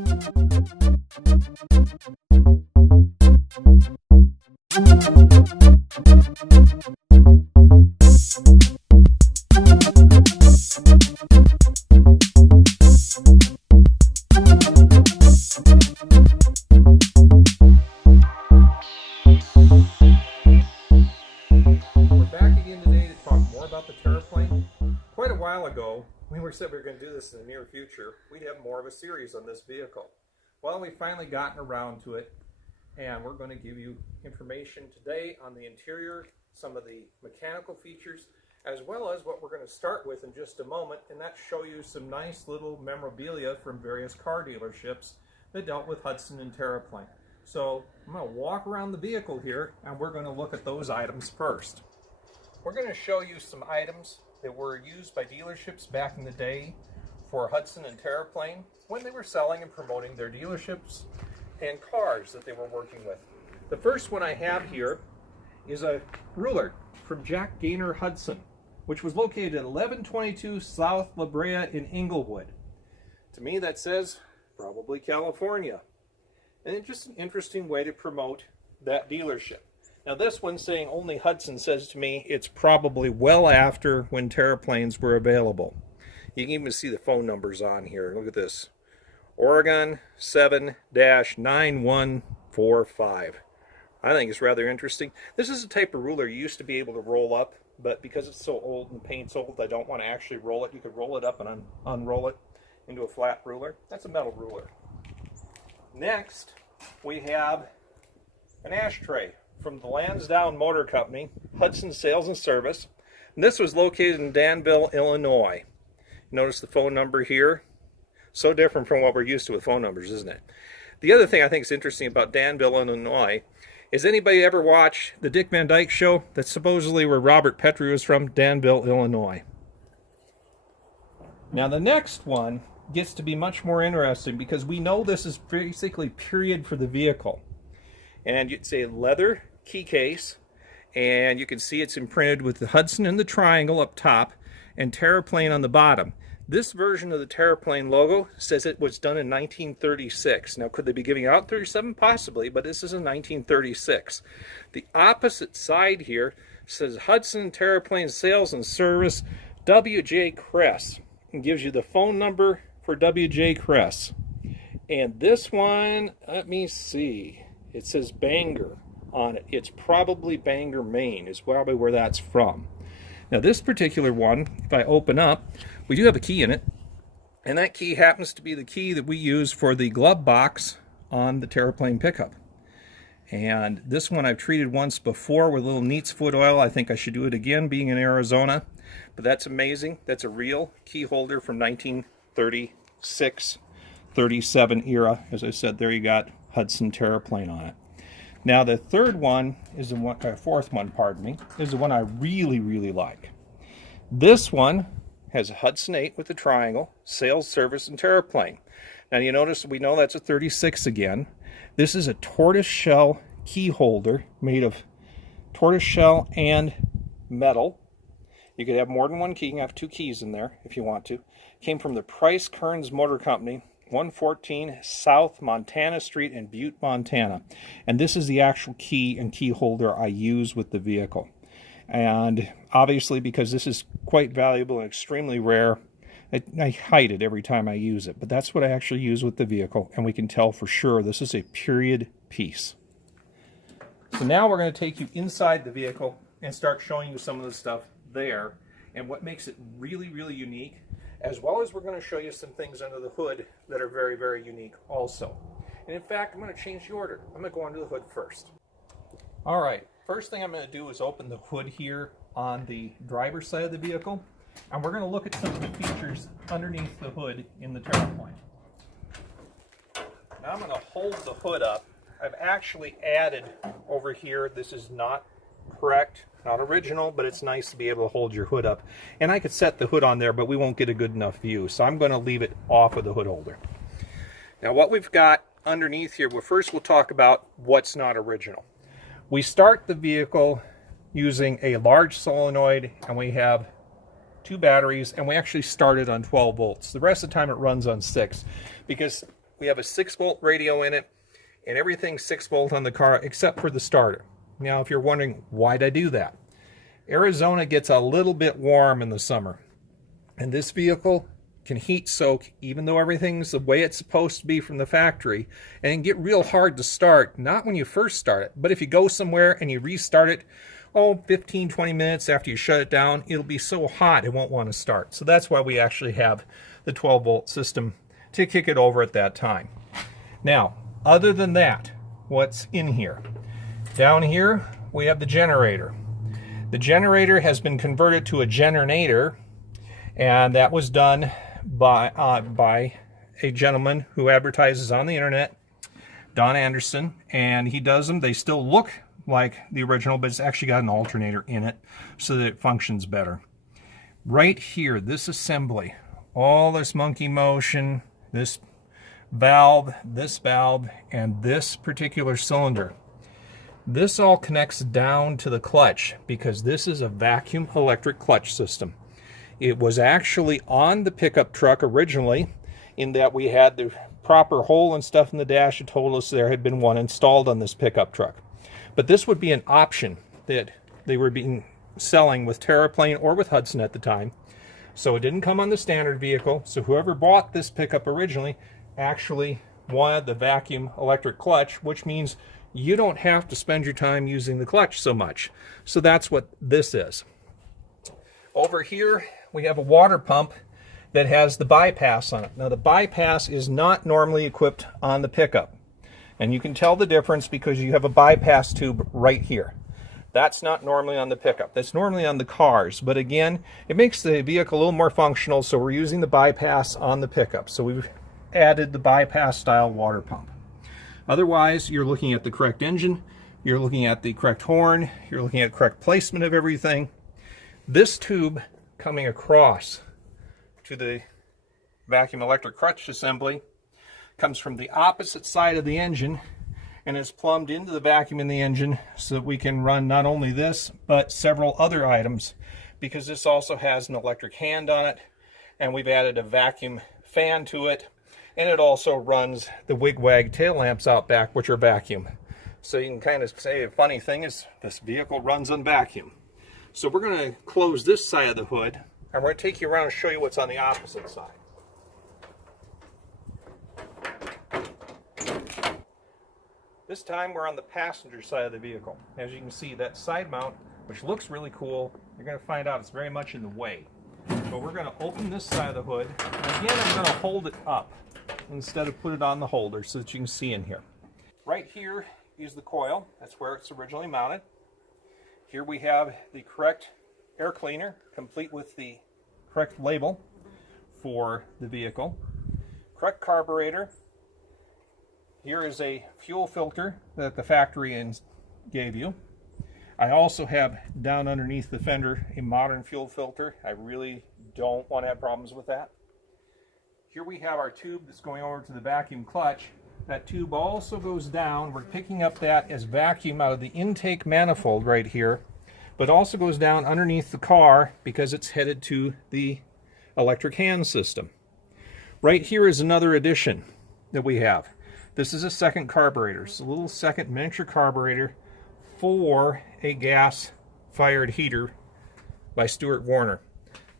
About the Terraplane. Quite a while ago, we said we were going to do this in the near future. We'd have more of a series on this vehicle. Well, we've finally gotten around to it, and we're going to give you information today on the interior, some of the mechanical features, as well as what we're going to start with in just a moment, and that's show you some nice little memorabilia from various car dealerships that dealt with Hudson and Terraplane. So I'm going to walk around the vehicle here, and we're going to look at those items first. We're going to show you some items that were used by dealerships back in the day for Hudson and Terraplane when they were selling and promoting their dealerships and cars that they were working with. The first one I have here is a ruler from Jack Gaynor Hudson, which was located at 1122 South La Brea in Inglewood. To me that says probably California. And it's just an interesting way to promote that dealership. Now this one saying only Hudson says to me it's probably well after when Terraplanes were available. You can even see the phone numbers on here. Look at this. Oregon 7-9145. I think it's rather interesting. This is a type of ruler you used to be able to roll up, but because it's so old and the paint's old, I don't want to actually roll it. You could roll it up and unroll it into a flat ruler. That's a metal ruler. Next, we have an ashtray from the Lansdowne Motor Company, Hudson Sales and Service. And this was located in Danville, Illinois. Notice the phone number here. So different from what we're used to with phone numbers, isn't it? The other thing I think is interesting about Danville, Illinois, is anybody ever watch the Dick Van Dyke Show? That's supposedly where Robert Petrie was from, Danville, Illinois. Now the next one gets to be much more interesting because we know this is basically period for the vehicle. And it's a leather key case, and you can see it's imprinted with the Hudson and the triangle up top and Terraplane on the bottom. This version of the Terraplane logo says it was done in 1936. Now could they be giving out 37? Possibly, but this is in 1936. The opposite side here says Hudson Terraplane Sales and Service W.J. Kress, and gives you the phone number for W.J. Kress. And this one, let me see, it says Bangor on it. It's probably Bangor, Maine is probably where that's from. Now this particular one, if I open up, we do have a key in it, and that key happens to be the key that we use for the glove box on the Terraplane pickup. And this one I've treated once before with a little Neat's foot oil. I think I should do it again being in Arizona, but that's amazing. That's a real key holder from 1936, 37 era. As I said, there you got Hudson Terraplane on it. Now the third one is the one, fourth one, pardon me, is the one I really like. This one has a Hudson 8 with the triangle, sales, service, and Terraplane. Now you notice we know that's a 36 again. This is a tortoise shell key holder made of tortoise shell and metal. You could have more than one key. You can have two keys in there if you want to. Came from the Price Kearns Motor Company, 114 South Montana Street in Butte, Montana. And this is the actual key and key holder I use with the vehicle. And obviously, because this is quite valuable and extremely rare, I hide it every time I use it. But that's what I actually use with the vehicle, and we can tell for sure this is a period piece. So now we're going to take you inside the vehicle and start showing you some of the stuff there and what makes it really unique, as well as we're going to show you some things under the hood that are very unique also. And in fact, I'm going to change the order. I'm going to go under the hood first. All right, first thing I'm going to do is open the hood here on the driver's side of the vehicle, and we're going to look at some of the features underneath the hood in the Terraplane. Now I'm going to hold the hood up. I've actually added over here, this is not correct, not original, but it's nice to be able to hold your hood up. And I could set the hood on there, but we won't get a good enough view, so I'm going to leave it off of the hood holder. Now what we've got underneath here, well, first we'll talk about what's not original. We start the vehicle using a large solenoid, and we have two batteries, and we actually start it on 12 volts. The rest of the time it runs on 6, because We have a 6-volt radio in it, and everything's 6-volt on the car except for the starter. Now, if you're wondering, why'd I do that? Arizona gets a little bit warm in the summer, and this vehicle can heat soak even though everything's the way it's supposed to be from the factory, and get real hard to start, not when you first start it, but if you go somewhere and you restart it, 15-20 minutes after you shut it down, it'll be so hot it won't want to start. So that's why we actually have the 12-volt system to kick it over at that time. Now, other than that, what's in here? Down here, we have the generator. The generator has been converted to a generator, and that was done by a gentleman who advertises on the internet, Don Anderson, and he does them. They still look like the original, but it's actually got an alternator in it so that it functions better. Right here, this assembly, all this monkey motion, this valve, and this particular cylinder, this all connects down to the clutch because this is a vacuum electric clutch system. It was actually on the pickup truck originally, in that we had the proper hole and stuff in the dash that told us there had been one installed on this pickup truck. But this would be an option that they were selling with Terraplane or with Hudson at the time. So it didn't come on the standard vehicle. So whoever bought this pickup originally actually wanted the vacuum electric clutch, which means you don't have to spend your time using the clutch so much. So that's what this is. Over here, we have a water pump that has the bypass on it. Now, the bypass is not normally equipped on the pickup. And you can tell the difference because you have a bypass tube right here. That's not normally on the pickup. That's normally on the Carz. But again, it makes the vehicle a little more functional, so we're using the bypass on the pickup. So we've added the bypass style water pump. Otherwise, you're looking at the correct engine, you're looking at the correct horn, you're looking at correct placement of everything. This tube coming across to the vacuum electric clutch assembly comes from the opposite side of the engine and is plumbed into the vacuum in the engine so that we can run not only this but several other items, because this also has an electric hand on it, and we've added a vacuum fan to it, and it also runs the wig-wag tail lamps out back, which are vacuum. So you can kind of say a funny thing is this vehicle runs on vacuum. So we're going to close this side of the hood, and we're going to take you around and show you what's on the opposite side. This time we're on the passenger side of the vehicle. As you can see, that side mount, which looks really cool, you're going to find out it's very much in the way. But we're going to open this side of the hood, and again I'm going to hold it up instead of put it on the holder so that you can see in here. Right here is the coil. That's where it's originally mounted. Here we have the correct air cleaner, complete with the correct label for the vehicle. Correct carburetor. Here is a fuel filter that the factory gave you. I also have down underneath the fender a modern fuel filter. I really don't want to have problems with that. Here we have our tube that's going over to the vacuum clutch. That tube also goes down. We're picking up that as vacuum out of the intake manifold right here, but also goes down underneath the car because it's headed to the electric hand system. Right here is another addition that we have. This is a second carburetor. It's a little second miniature carburetor for a gas-fired heater by Stuart Warner.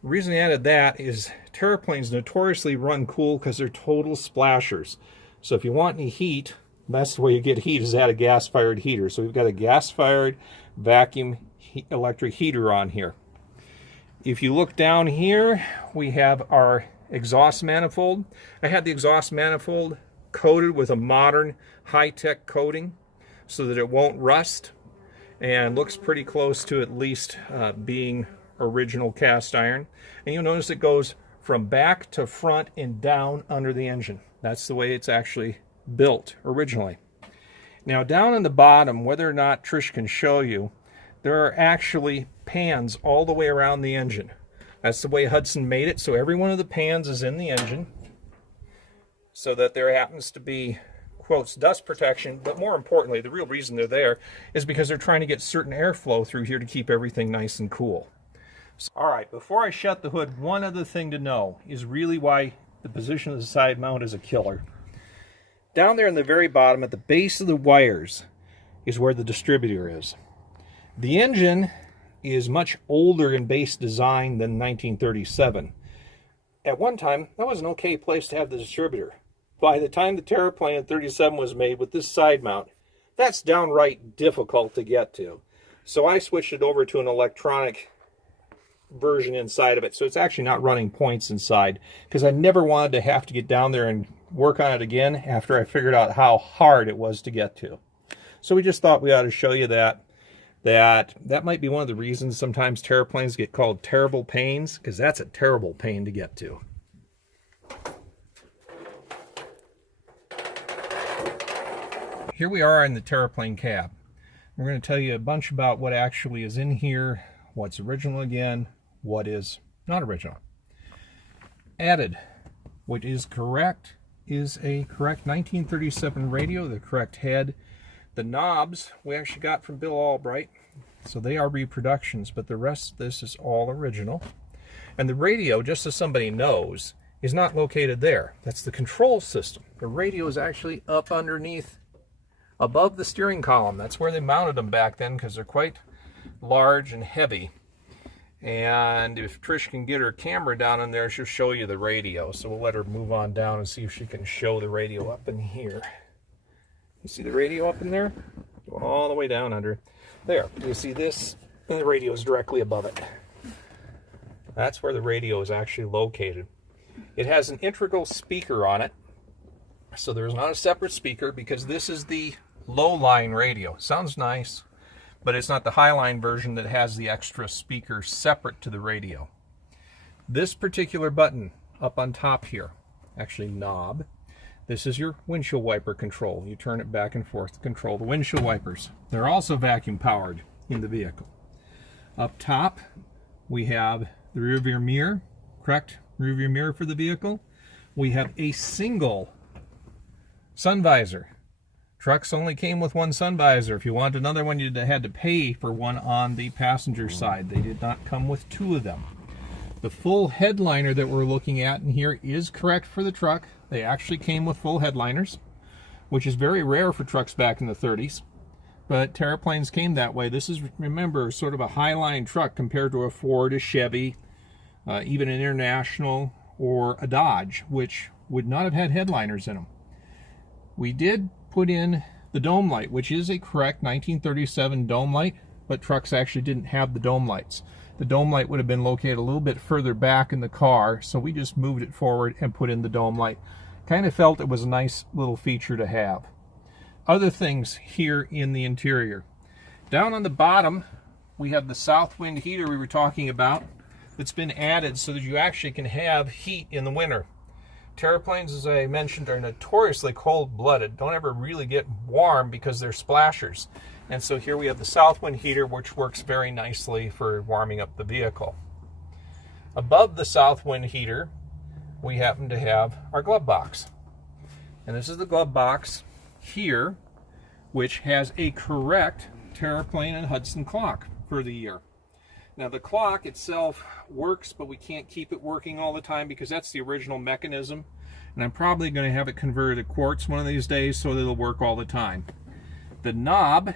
The reason I added that is Terraplanes notoriously run cool because they're total splashers. So if you want any heat, that's the way you get heat, is add a gas-fired heater. So we've got a gas-fired vacuum electric heater on here. If you look down here, we have our exhaust manifold. I had the exhaust manifold coated with a modern high-tech coating so that it won't rust, and looks pretty close to at least being original cast iron. And you'll notice it goes from back to front and down under the engine. That's the way it's actually built originally. Now down on the bottom, whether or not Trish can show you, there are actually pans all the way around the engine. That's the way Hudson made it, so every one of the pans is in the engine, so that there happens to be, quotes, dust protection, but more importantly, the real reason they're there is because they're trying to get certain airflow through here to keep everything nice and cool. So, all right, before I shut the hood, one other thing to know is really why the position of the side mount is a killer. Down there in the very bottom at the base of the wires is where the distributor is. The engine is much older in base design than 1937. At one time, that was an okay place to have the distributor. By the time the Terraplane in 37 was made with this side mount, that's downright difficult to get to. So I switched it over to an electronic version inside of it. So it's actually not running points inside, because I never wanted to have to get down there and work on it again after I figured out how hard it was to get to. So we just thought we ought to show you that might be one of the reasons sometimes Terraplanes get called terrible pains, because that's a terrible pain to get to. Here we are in the Terraplane cab. We're going to tell you a bunch about what actually is in here, what's original again, what is not original. Added, what is correct, is a correct 1937 radio, the correct head. The knobs we actually got from Bill Albright, so they are reproductions, but the rest of this is all original. And the radio, just so somebody knows, is not located there. That's the control system. The radio is actually up underneath, above the steering column. That's where they mounted them back then, because they're quite large and heavy. And if Trish can get her camera down in there, she'll show you the radio. So we'll let her move on down and see if she can show the radio up in here. You see the radio up in there? Go all the way down under. There, you see this? And the radio is directly above it. That's where the radio is actually located. It has an integral speaker on it. So there's not a separate speaker, because this is the low-line radio. Sounds nice, but it's not the high-line version that has the extra speaker separate to the radio. This particular button up on top here, actually knob, this is your windshield wiper control. You turn it back and forth to control the windshield wipers. They're also vacuum powered in the vehicle. Up top, we have the rear view mirror, correct rear view mirror for the vehicle. We have a single sun visor. Trucks only came with one sun visor. If you wanted another one, you had to pay for one on the passenger side. They did not come with two of them. The full headliner that we're looking at in here is correct for the truck. They actually came with full headliners, which is very rare for trucks back in the 30s. But Terraplanes came that way. This is, remember, sort of a high-line truck compared to a Ford, a Chevy, even an International, or a Dodge, which would not have had headliners in them. We did put in the dome light, which is a correct 1937 dome light, but trucks actually didn't have the dome lights. The dome light would have been located a little bit further back in the car, so we just moved it forward and put in the dome light. Kind of felt it was a nice little feature to have. Other things here in the interior. Down on the bottom, we have the south wind heater we were talking about that's been added so that you actually can have heat in the winter. Terraplanes, as I mentioned, are notoriously cold-blooded. Don't ever really get warm because they're splashers. And so here we have the south wind heater, which works very nicely for warming up the vehicle. Above the south wind heater, we happen to have our glove box. And this is the glove box here, which has a correct Terraplane and Hudson clock for the year. Now the clock itself works, but we can't keep it working all the time because that's the original mechanism. And I'm probably going to have it converted to quartz one of these days so that it'll work all the time. The knob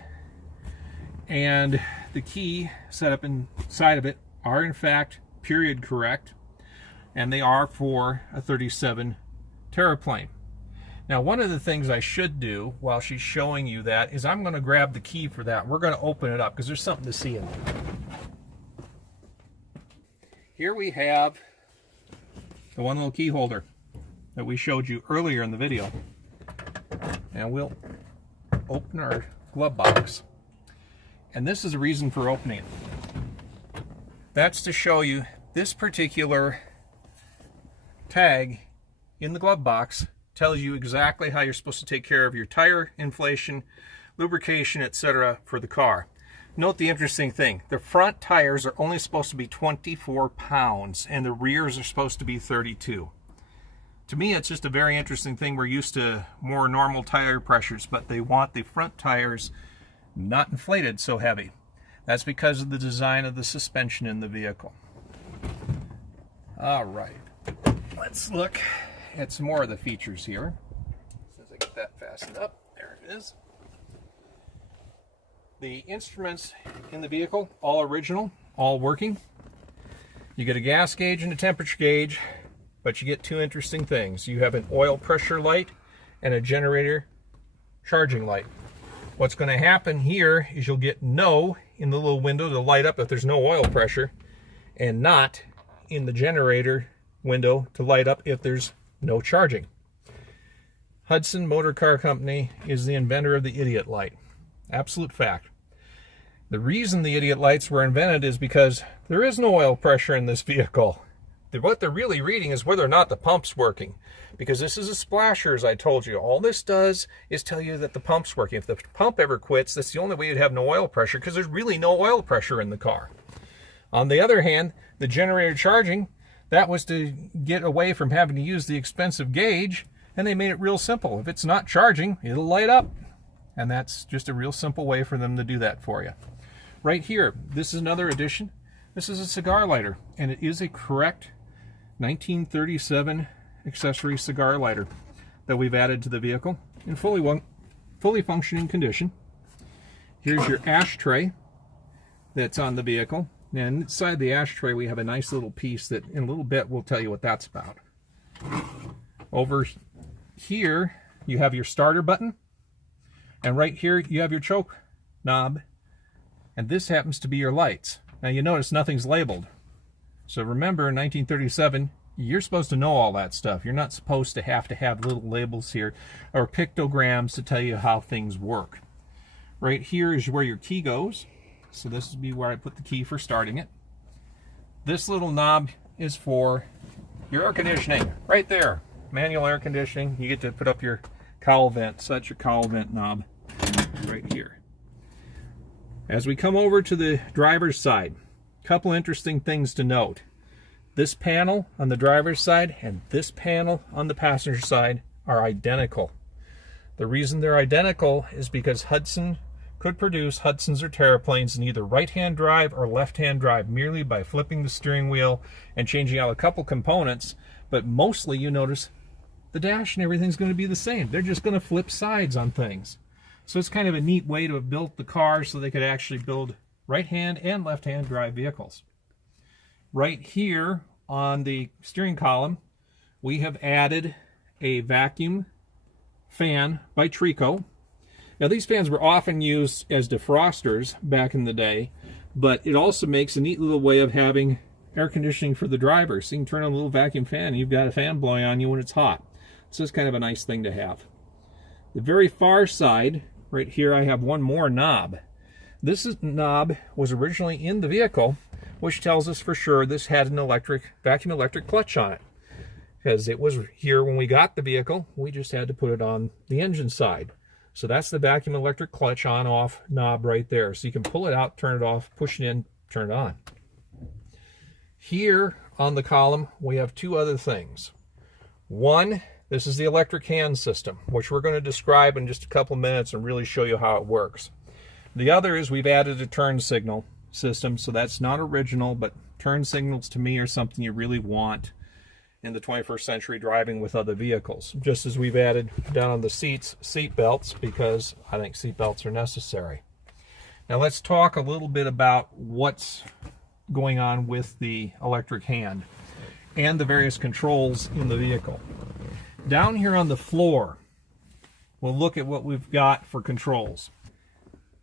and the key set up inside of it are in fact period correct, and they are for a 37 Terraplane. Now one of the things I should do while she's showing you that is I'm going to grab the key for that. We're going to open it up because there's something to see in there. Here we have the one little key holder that we showed you earlier in the video. And we'll open our glove box. And this is the reason for opening it. That's to show you this particular tag in the glove box tells you exactly how you're supposed to take care of your tire inflation, lubrication, etc. for the car. Note the interesting thing. The front tires are only supposed to be 24 pounds and the rears are supposed to be 32. To me, it's just a very interesting thing. We're used to more normal tire pressures, but they want the front tires not inflated so heavy. That's because of the design of the suspension in the vehicle. All right, let's look at some more of the features here. As I get that fastened up. There it is. The instruments in the vehicle, all original, all working. You get a gas gauge and a temperature gauge, but you get two interesting things. You have an oil pressure light and a generator charging light. What's going to happen here is you'll get no in the little window to light up if there's no oil pressure, and not in the generator window to light up if there's no charging. Hudson Motor Car Company is the inventor of the idiot light. Absolute fact. The reason the idiot lights were invented is because there is no oil pressure in this vehicle. What they're really reading is whether or not the pump's working. Because this is a splasher, as I told you. All this does is tell you that the pump's working. If the pump ever quits, that's the only way you'd have no oil pressure, because there's really no oil pressure in the car. On the other hand, the generator charging, that was to get away from having to use the expensive gauge, and they made it real simple. If it's not charging, it'll light up. And that's just a real simple way for them to do that for you. Right here, this is another addition. This is a cigar lighter, and it is a correct 1937 accessory cigar lighter that we've added to the vehicle in fully functioning condition. Here's your ashtray that's on the vehicle, and inside the ashtray we have a nice little piece that in a little bit we'll tell you what that's about. Over here you have your starter button, and right here you have your choke knob, and this happens to be your lights. Now you notice nothing's labeled. So remember, in 1937, you're supposed to know all that stuff. You're not supposed to have little labels here or pictograms to tell you how things work. Right here is where your key goes. So this would be where I put the key for starting it. This little knob is for your air conditioning. Right there. Manual air conditioning. You get to put up your cowl vent. So that's your cowl vent knob right here. As we come over to the driver's side, a couple interesting things to note. This panel on the driver's side and this panel on the passenger side are identical. The reason they're identical is because Hudson could produce Hudsons or Terraplanes in either right-hand drive or left-hand drive merely by flipping the steering wheel and changing out a couple components, but mostly you notice the dash and everything's going to be the same. They're just going to flip sides on things. So it's kind of a neat way to have built the car so they could actually build right-hand and left-hand drive vehicles. Right here on the steering column, we have added a vacuum fan by Trico. Now these fans were often used as defrosters back in the day, but it also makes a neat little way of having air conditioning for the driver. So you can turn on a little vacuum fan and you've got a fan blowing on you when it's hot. So it's kind of a nice thing to have. The very far side, right here, I have one more knob. This knob was originally in the vehicle, which tells us for sure this had an vacuum electric clutch on it. Because it was here when we got the vehicle, we just had to put it on the engine side. So that's the vacuum electric clutch on-off knob right there. So you can pull it out, turn it off, push it in, turn it on. Here on the column, we have two other things. One, this is the electric hand system, which we're going to describe in just a couple minutes and really show you how it works. The other is we've added a turn signal system, so that's not original, but turn signals to me are something you really want in the 21st century driving with other vehicles. Just as we've added down on the seats, seat belts, because I think seat belts are necessary. Now let's talk a little bit about what's going on with the electric hand and the various controls in the vehicle. Down here on the floor, we'll look at what we've got for controls.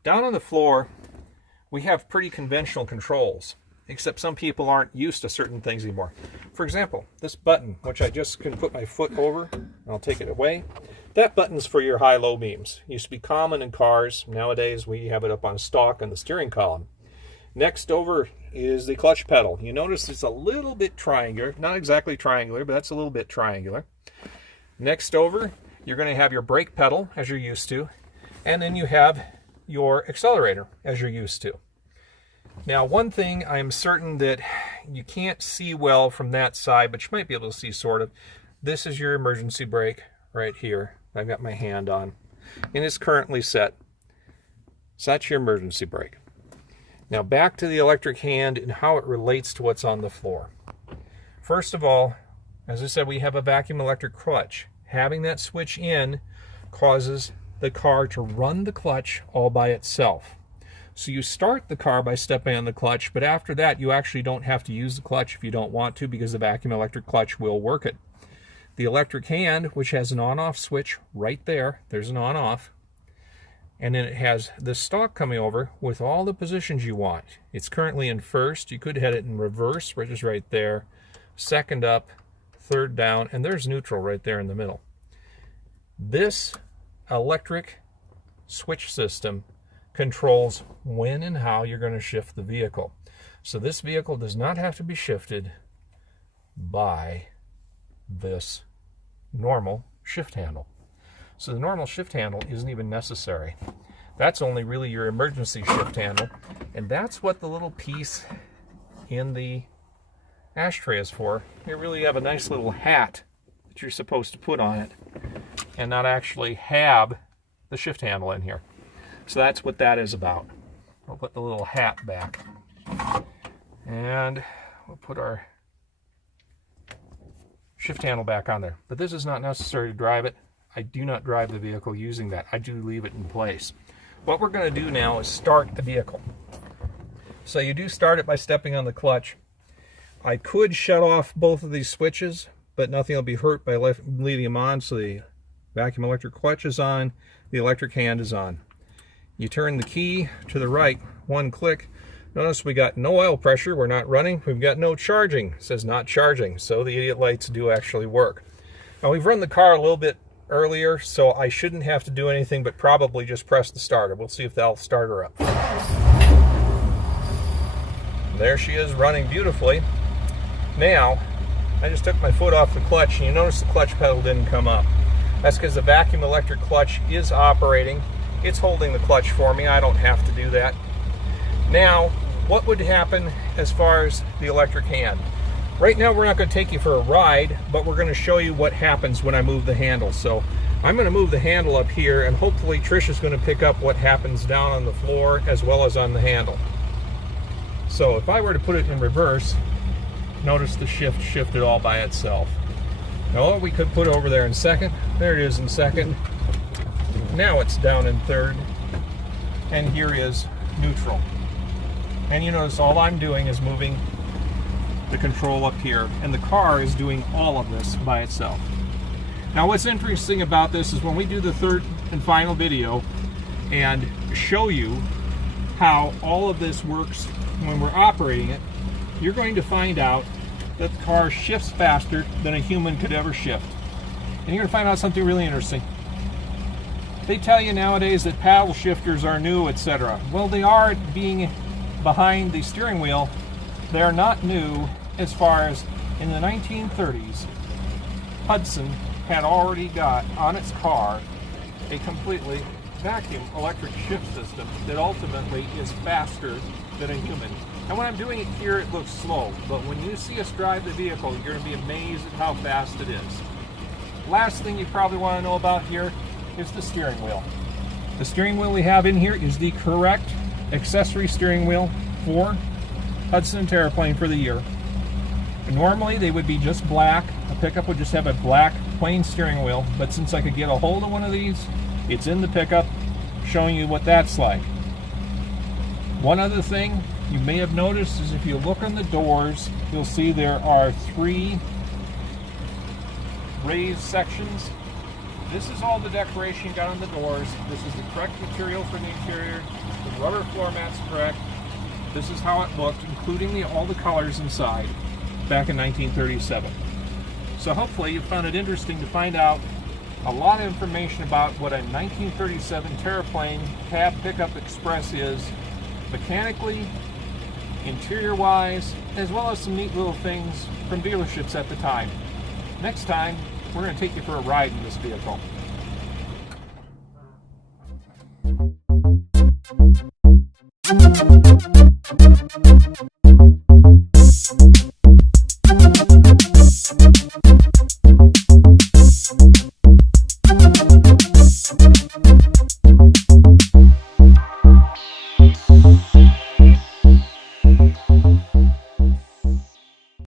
Down on the floor, we have pretty conventional controls, except some people aren't used to certain things anymore. For example, this button, which I just can put my foot over, and I'll take it away. That button's for your high-low beams. It used to be common in cars. Nowadays, we have it up on stock on the steering column. Next over is the clutch pedal. You notice it's a little bit triangular. Not exactly triangular, but that's a little bit triangular. Next over, you're going to have your brake pedal, as you're used to, and then you have your accelerator, as you're used to. Now, one thing I'm certain that you can't see well from that side, but you might be able to see sort of. This is your emergency brake right here. I've got my hand on, and it's currently set. So that's your emergency brake. Now back to the electric hand and how it relates to what's on the floor. First of all, as I said, we have a vacuum electric clutch. Having that switch in causes the car to run the clutch all by itself. So you start the car by stepping on the clutch, but after that you actually don't have to use the clutch if you don't want to, because the vacuum electric clutch will work it. The electric hand, which has an on-off switch right there, there's an on-off, and then it has the stalk coming over with all the positions you want. It's currently in first. You could head it in reverse, which is right there, second up, third down, and there's neutral right there in the middle. This electric switch system controls when and how you're going to shift the vehicle. So this vehicle does not have to be shifted by this normal shift handle. So the normal shift handle isn't even necessary. That's only really your emergency shift handle, and that's what the little piece in the ashtray is for. You really have a nice little hat that you're supposed to put on it and not actually have the shift handle in here. So that's what that is about. We'll put the little hat back. And we'll put our shift handle back on there. But this is not necessary to drive it. I do not drive the vehicle using that. I do leave it in place. What we're going to do now is start the vehicle. So you do start it by stepping on the clutch. I could shut off both of these switches, but nothing will be hurt by leaving them on. So the vacuum electric clutch is on, the electric hand is on. You turn the key to the right, one click. Notice we got no oil pressure, we're not running. We've got no charging, it says not charging. So the idiot lights do actually work. Now we've run the car a little bit earlier, so I shouldn't have to do anything but probably just press the starter. We'll see if that'll start her up. There she is, running beautifully. Now, I just took my foot off the clutch, and you notice the clutch pedal didn't come up. That's because the vacuum electric clutch is operating. It's holding the clutch for me. I don't have to do that. Now, what would happen as far as the electric hand? Right now, we're not going to take you for a ride, but we're going to show you what happens when I move the handle. So I'm going to move the handle up here, and hopefully Trish is going to pick up what happens down on the floor as well as on the handle. So if I were to put it in reverse, notice the shift shifted all by itself. Now we could put over there in second. There it is in second. Now it's down in third, and here is neutral. And you notice all I'm doing is moving the control up here, and the car is doing all of this by itself. Now what's interesting about this is when we do the third and final video and show you how all of this works when we're operating it, you're going to find out that the car shifts faster than a human could ever shift. And you're going to find out something really interesting. They tell you nowadays that paddle shifters are new, etc. Well, they are being behind the steering wheel. They're not new as far as in the 1930s, Hudson had already got on its car a completely vacuum electric shift system that ultimately is faster than a human. And when I'm doing it here, it looks slow, but when you see us drive the vehicle, you're going to be amazed at how fast it is. Last thing you probably want to know about here is the steering wheel. The steering wheel we have in here is the correct accessory steering wheel for Hudson and Terraplane for the year. And normally they would be just black. A pickup would just have a black plain steering wheel, but since I could get a hold of one of these, it's in the pickup, showing you what that's like. One other thing you may have noticed is if you look on the doors, you'll see there are 3 raised sections. This is all the decoration you got on the doors. This is the correct material for the interior. The rubber floor mat's correct. This is how it looked, including all the colors inside back in 1937. So hopefully you found it interesting to find out a lot of information about what a 1937 Terraplane cab pickup express is, mechanically, interior-wise, as well as some neat little things from dealerships at the time. Next time, we're going to take you for a ride in this vehicle.